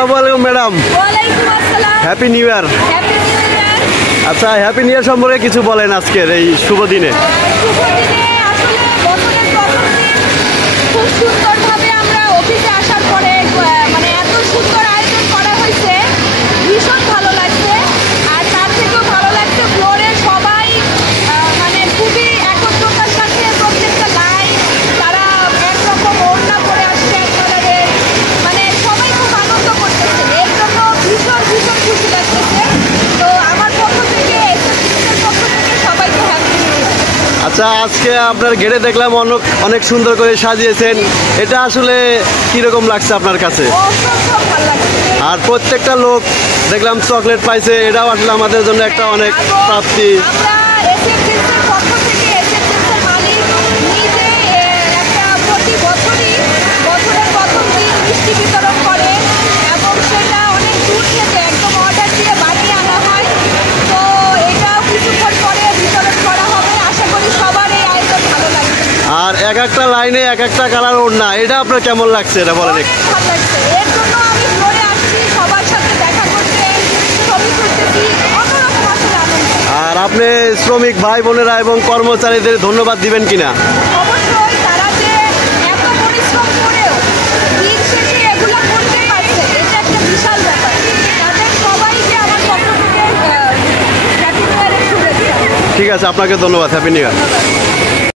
আসসালামু আলাইকুম ম্যাডাম। ওয়ালাইকুম আসসালাম। Happy new year. Happy new year. আচ্ছা, হ্যাপি নিউ ইয়ার সম্পর্কে কিছু বলেন আজকের এই শুভ দিনে। শুভ দিনে আসলে বছরের প্রথম দিন খুব সুন্দরভাবে আমরা অফিসে আসার পরে মানে এত সুন্দর আয়োজন করা হয়েছে, ভীষণ ভালো লাগছে। আর তার থেকেও ভালো লাগছে ফ্লোরে সবাই মানে খুবই একত্রতার সাথে প্রত্যেকটা লাইন তারা একরকম ওড়না পরে আসছে এক কালারের, মানে সবাই খুব আনন্দ করতেছে। এর জন্য ভীষণ ভীষণ খুশি লাগতেছে। তো আমার পক্ষ থেকে এসএসসির পক্ষ থেকে সবাইকে হ্যাপি নিউ ইয়ার। আচ্ছা, আজকে আপনার ঘেরে দেখলাম অনেক সুন্দর করে সাজিয়েছেন, এটা আসলে কিরকম লাগছে আপনার কাছে? অসম্ভব ভালো লাগছে। আর প্রত্যেকটা লোক দেখলাম চকলেট পাইছে, এটাও আসলে আমাদের জন্য একটা অনেক প্রাপ্তি। আমরা এসএসসির পক্ষ থেকে এসএসসির মালিক নিজে একটা প্রতি বছরই বছরের প্রথম দিন মিষ্টি বিতরণ করে এবং সেটা অনেক দূর থেকে একদম অর্ডার দিয়ে বানিয়ে আনা হয়। তো এটা কিছুক্ষণ পরে বিতরণ করা হবে। আশা করি সবার এই আয়োজন ভালো লাগবে। আর এক একটা লাইনে এক একটা কালার ওড়না, এটা আপনার কেমন লাগছে এটা বলেন অনেক একটু। ভালো লাগছে। এর জন্য আমি ফ্লোরে আসছি সবার সাথে দেখা করতে, ছবি তুলতেছি, অন্যরকম আসলে আনন্দ। আর আপনি শ্রমিক ভাই বোনেরা এবং কর্মচারীদের ধন্যবাদ দিবেন কিনা? অবশ্যই তারা যে এত পরিশ্রম করেও দিন শেষে এগুলো করতে পারছে, এটা একটা বিশাল ব্যাপার। তাদের সবাইকে আমার পক্ষ থেকে হ্যাপি নিউ ইয়ারের শুভেচ্ছা। ঠিক আছে, আপনাকে ধন্যবাদ। Happy new year. ধন্যবাদ।